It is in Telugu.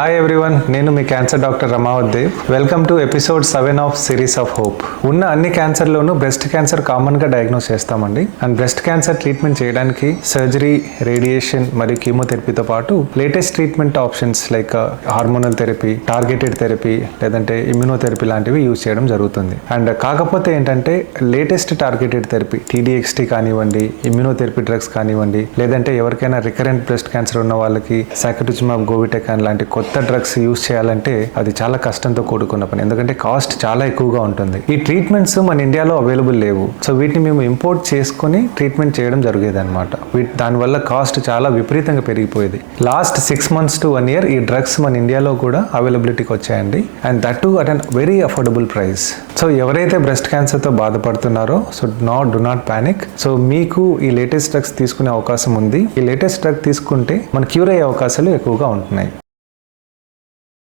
హాయ్ ఎవ్రీవన్, నేను మీ cancer doctor Ramavath Dev. Welcome to episode 7 of series of hope. ఉన్న అన్ని క్యాన్సర్లోనూ బ్రెస్ట్ క్యాన్సర్ కామన్గా డయాగ్నోస్ చేస్తామండి. అండ్ బ్రెస్ట్ క్యాన్సర్ ట్రీట్మెంట్ చేయడానికి సర్జరీ, రేడియేషన్ మరియు కీమోథెరపీతో పాటు latest treatment options like hormonal therapy, targeted therapy లేదంటే ఇమ్యూనోథెరపీ లాంటివి యూజ్ చేయడం జరుగుతుంది. అండ్ కాకపోతే ఏంటంటే లేటెస్ట్ టార్గెటెడ్ థెరపీ TDXT కానివ్వండి, ఇమ్యూనోథెరపీ డ్రగ్స్ కానివ్వండి, లేదంటే ఎవరికైనా రికరెంట్ బ్రెస్ట్ క్యాన్సర్ ఉన్న వాళ్ళకి సాక్రటిజుమాబ్, గోవిటెకాన్ లాంటి కొత్త డ్రగ్స్ యూజ్ చేయాలంటే అది చాలా కష్టంతో కూడుకున్న పని, ఎందుకంటే కాస్ట్ చాలా ఎక్కువగా ఉంటుంది. ఈ ట్రీట్మెంట్స్ మన ఇండియాలో అవైలబుల్ లేవు. సో వీటిని మేము ఇంపోర్ట్ చేసుకొని ట్రీట్మెంట్ చేయడం జరిగేది అనమాట. దానివల్ల కాస్ట్ చాలా విపరీతంగా పెరిగిపోయేది. లాస్ట్ 6 months to 1 year ఈ డ్రగ్స్ మన ఇండియాలో కూడా అవైలబిలిటీకి వచ్చాయండి. And that to at an very affordable price. So ఎవరైతే బ్రెస్ట్ క్యాన్సర్తో బాధపడుతున్నారో డు నాట్ పానిక్. సో మీకు ఈ లేటెస్ట్ డ్రగ్స్ తీసుకునే అవకాశం ఉంది. ఈ లేటెస్ట్ డ్రగ్ తీసుకుంటే మన క్యూర్ అయ్యే అవకాశాలు ఎక్కువగా ఉంటున్నాయి.